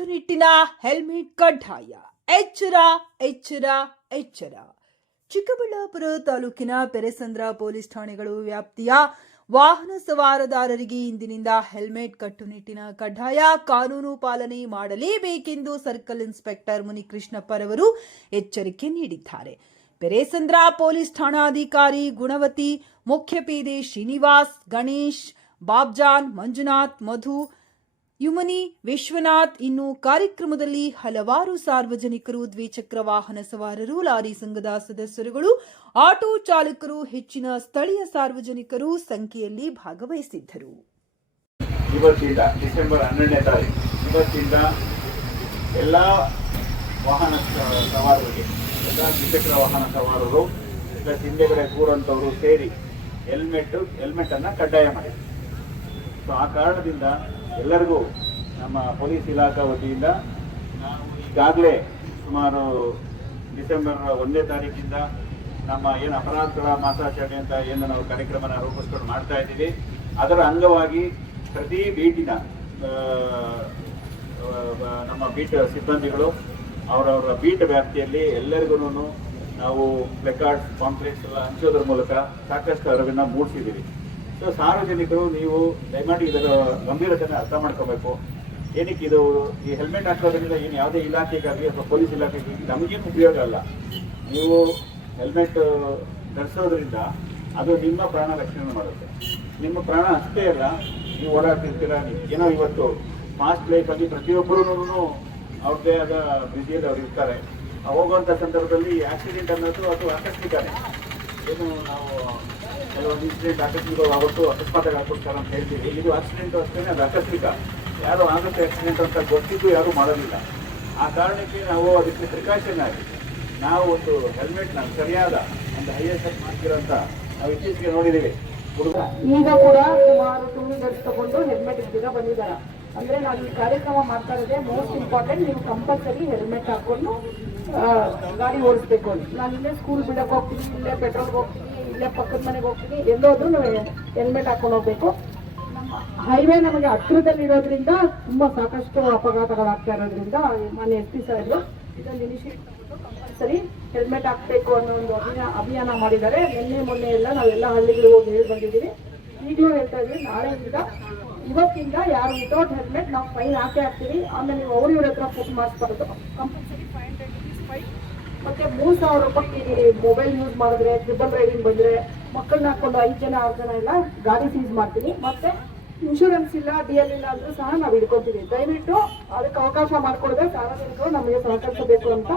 Helmet ಕಡ್ಡಾಯ. ಎಚ್ಚರ ಎಚ್ಚರ ಎಚ್ಚರ. ಚಿಕ್ಕಬಳ್ಳಾಪುರ ತಾಲೂಕಿನ ಪೆರೆಸಂದ್ರ ಪೊಲೀಸ್ ಠಾಣೆಗಳು ವ್ಯಾಪ್ತಿಯ ವಾಹನ ಸವಾರದಾರರಿಗೆ ಇಂದಿನಿಂದ ಹೆಲ್ಮೆಟ್ ಕಟ್ಟುನಿಟ್ಟಿನ ಕಡ್ಡಾಯ ಕಾನೂನು ಪಾಲನೆ ಮಾಡಲೇಬೇಕೆಂದು ಸರ್ಕಲ್ ಇನ್ಸ್ಪೆಕ್ಟರ್ ಮುನಿಕೃಷ್ಣಪ್ಪರವರು ಎಚ್ಚರಿಕೆ ನೀಡಿದ್ದಾರೆ. ಪೆರೇಸಂದ್ರ ಪೊಲೀಸ್ ಠಾಣಾಧಿಕಾರಿ ಗುಣವತಿ, ಮುಖ್ಯಪೇದೆ ಶ್ರೀನಿವಾಸ್, ಗಣೇಶ್, ಬಾಬ್ಜಾನ್, ಮಂಜುನಾಥ್, ಮಧು ಯುಮನಿ, ವಿಶ್ವನಾಥ್ ಇನ್ನು ಕಾರ್ಯಕ್ರಮದಲ್ಲಿ ಹಲವಾರು ಸಾರ್ವಜನಿಕರು, ದ್ವಿಚಕ್ರ ವಾಹನ ಸವಾರರು, ಲಾರಿ ಸಂಘದ ಸದಸ್ಯರುಗಳು, ಆಟೋ ಚಾಲಕರು, ಹೆಚ್ಚಿನ ಸ್ಥಳೀಯ ಸಾರ್ವಜನಿಕರು ಸಂಖ್ಯೆಯಲ್ಲಿ ಭಾಗವಹಿಸಿದ್ದರು. ಇವತ್ತಿಂದ ಡಿಸೆಂಬರ್ ಹನ್ನೆರಡನೇ ತಾರೀಕು, ಇವತ್ತಿಂದ ಎಲ್ಲ ವಾಹನ ಸವಾರರಿಗೆ, ಎಲ್ಲ ದ್ವಿಚಕ್ರ ವಾಹನ ಸವಾರರು ಹಿಂದೆಗಡೆ ಸೇರಿ ಹೆಲ್ಮೆಟ್ ಹೆಲ್ಮೆಟ್ ಅನ್ನ ಕಡ್ಡಾಯ ಮಾಡಿ ಸೊ ಆ ಕಾರಣದಿಂದ ಎಲ್ಲರಿಗೂ ನಮ್ಮ ಪೊಲೀಸ್ ಇಲಾಖಾ ವತಿಯಿಂದ ನಾವು ಈಗಾಗಲೇ ಸುಮಾರು ಡಿಸೆಂಬರ್ ಒಂದನೇ ತಾರೀಕಿಂದ ನಮ್ಮ ಏನು ಅಪರಾಧಗಳ ಮಾಸಾಚರಣೆ ಅಂತ ಏನು ನಾವು ಕಾರ್ಯಕ್ರಮನ ರೂಪಿಸ್ಕೊಂಡು ಮಾಡ್ತಾ ಇದ್ದೀವಿ. ಅದರ ಅಂಗವಾಗಿ ಪ್ರತಿ ಬೀಟಿನ ನಮ್ಮ ಬೀಟ್ ಸಿಬ್ಬಂದಿಗಳು ಅವರವರ ಬೀಟ್ ವ್ಯಾಪ್ತಿಯಲ್ಲಿ ಎಲ್ಲರಿಗೂ ನಾವು ಪ್ಲೆಕಾರ್ಡ್ಸ್ ಕಾಂಪ್ಲೆಕ್ಸ್ ಎಲ್ಲ ಹಂಚೋದ್ರ ಮೂಲಕ ಸಾಕಷ್ಟು ಅರಿವನ್ನು ಮೂಡಿಸಿದ್ದೀವಿ. ಸೊ ಸಾರ್ವಜನಿಕರು, ನೀವು ದಯಮಾಡಿ ಇದರ ಗಂಭೀರತೆಯನ್ನು ಅರ್ಥ ಮಾಡ್ಕೋಬೇಕು. ಏನಕ್ಕೆ ಇದು, ಈ ಹೆಲ್ಮೆಟ್ ಹಾಕೋದ್ರಿಂದ ಏನು ಯಾವುದೇ ಇಲಾಖೆಗಾಗಲಿ ಅಥವಾ ಪೊಲೀಸ್ ಇಲಾಖೆಗೆ ನಮಗೇನು ಉಪಯೋಗ ಅಲ್ಲ. ನೀವು ಹೆಲ್ಮೆಟ್ ಧರಿಸೋದ್ರಿಂದ ಅದು ನಿಮ್ಮ ಪ್ರಾಣ ರಕ್ಷಣೆ ಮಾಡುತ್ತೆ. ನಿಮ್ಮ ಪ್ರಾಣ ಅಷ್ಟೇ ಅಲ್ಲ, ನೀವು ಓಡಾಡ್ತಿರ್ತೀರ, ಏನೋ ಇವತ್ತು ಫಾಸ್ಟ್ ಲೈಫಲ್ಲಿ ಪ್ರತಿಯೊಬ್ಬರೂ ಅವ್ರದ್ದೇ ಆದ ಬಿಸಿಯಲ್ಲಿ ಅವ್ರು ಇರ್ತಾರೆ. ಹೋಗುವಂಥ ಸಂದರ್ಭದಲ್ಲಿ ಆಕ್ಸಿಡೆಂಟ್ ಅನ್ನೋದು ಅದು ಆಕಸ್ಮಿಕನೇ. ಏನು ನಾವು ಕೆಲವೊಂದು ಇನ್ಸಿಡೆಂಟ್ ಆಕಸ್ಮಿಕವಾಗುತ್ತೋ ಅಕಸ್ಮಾತಾಗಿ ಹಾಕ್ಬಿಡ್ತಾರೆ ಅಂತ ಹೇಳ್ತೀವಿ. ಇದು ಆಕ್ಸಿಡೆಂಟ್ ಅಷ್ಟೇ ಅದು ಆಕಸ್ಮಿಕ. ಯಾರು ಆಗುತ್ತೆ ಆಕ್ಸಿಡೆಂಟ್ ಅಂತ ಗೊತ್ತಿದ್ದು ಯಾರು ಮಾಡೋದಿಲ್ಲ ಆ ಕಾರಣಕ್ಕೆ ನಾವು ಅದಕ್ಕೆ ಪ್ರಿಕಾಷನ್ ಆಗಿ, ನಾವು ಒಂದು ಹೆಲ್ಮೆಟ್ನ ಸರಿಯಾದ ಒಂದು ಹೈಯೆಸ್ಟ್ ಮಾಡ್ತಿರೋಂಥ ನಾವು ಇತ್ತೀಚೆಗೆ ನೋಡಿದ್ದೀವಿ. ಈಗ ಕೂಡ ಸುಮಾರು ಟೂ ವೀಲರ್ಸ್ ಹೆಲ್ಮೆಟ್ ಇದ್ದೀಗ ಬಂದಿದ್ದಾರೆ. ಅಂದ್ರೆ ನಾವು ಈ ಕಾರ್ಯಕ್ರಮ ಮಾಡ್ತಾ ಇರೋದೇ ಮೋಸ್ಟ್ ಇಂಪಾರ್ಟೆಂಟ್ ನೀವು ಕಂಪಲ್ಸರಿ ಹೆಲ್ಮೆಟ್ ಹಾಕೊಂಡು ಗಾಡಿ ಓಡಿಸ್ಬೇಕು ನಾನು ಇಲ್ಲೇ ಸ್ಕೂಲ್ ಬಿಡಕ್ಕೆ ಹೋಗ್ತೀನಿ, ಇಲ್ಲೇ ಪೆಟ್ರೋಲ್ಗೆ ಹೋಗ್ತೀನಿ, ಇಲ್ಲೇ ಪಕ್ಕದ ಮನೆಗೆ ಹೋಗ್ತೀನಿ, ಎಲ್ಲೋದ್ರೂ ಹೆಲ್ಮೆಟ್ ಹಾಕೊಂಡು ಹೋಗ್ಬೇಕು. ಹೈವೇ ನಮಗೆ ಹತ್ತಿರದಲ್ಲಿ ಇರೋದ್ರಿಂದ ತುಂಬಾ ಸಾಕಷ್ಟು ಅಪಘಾತಗಳಾಗ್ತಾ ಇರೋದ್ರಿಂದ ಮನೆ ಎಸ್ ಪಿ ಸರ್ ಇದೊಂದು ಇನಿಷಿಯೇಟ್ ಕಂಪಲ್ಸರಿ ಹೆಲ್ಮೆಟ್ ಹಾಕ್ಬೇಕು ಅನ್ನೋ ಒಂದು ಅಭಿಯಾನ ಅಭಿಯಾನ ಮಾಡಿದ್ದಾರೆ. ನಿನ್ನೆ ಮೊನ್ನೆ ಎಲ್ಲ ನಾವೆಲ್ಲ ಹಳ್ಳಿಗಳಿಗೆ ಹೋಗಿ ಹೇಳಿ ಬಂದಿದ್ದೀವಿ. ಈಗಲೂ ಹೇಳ್ತಾ ಇದ್ದೀವಿ ನಾಳೆಯಿಂದ ಇವತ್ತಿಂದ ಯಾರು ವಿತೌಟ್ ಹೆಲ್ಮೆಟ್ ನಾವು ಫೈನ್ ಹಾಕೇ ಹಾಕ್ತೀವಿ. ಆಮೇಲೆ ನೀವು ಅವ್ರ ಇವ್ರ ಹತ್ರ ಫೋನ್ ಮಾಡಿಸ್ಬಾರ್ದು. ಕಂಪಲ್ಸರಿ ಫೈನ್ ಮತ್ತೆ ಮೂರು ಸಾವಿರ ರೂಪಾಯಿ ಮೊಬೈಲ್ ಯೂಸ್ ಮಾಡಿದ್ರೆ ಟ್ರಿಬಲ್ ರೈಡಿಂಗ್ ಬಂದ್ರೆ ಮಕ್ಕಳನ್ನ ಹಾಕೊಂಡು ಐದು ಜನ, ಆರು ಜನ ಎಲ್ಲ ಗಾಡಿ ಸೀಸ್ ಮಾಡ್ತೀನಿ. ಮತ್ತೆ ಇನ್ಶೂರೆನ್ಸ್ ಇಲ್ಲ ಡಿ ಎಲ್ ಇಲ್ಲ ಅಂದ್ರೂ ಸಹ ನಾವು ಹಿಡ್ಕೊತೀವಿ. ದಯವಿಟ್ಟು ಅದಕ್ಕೆ ಅವಕಾಶ ಮಾಡಿಕೊಡ್ಬೇಕು, ಸಾರ್ವಜನಿಕರು ನಮಗೆ ಸಹಕರಿಸಬೇಕು ಅಂತ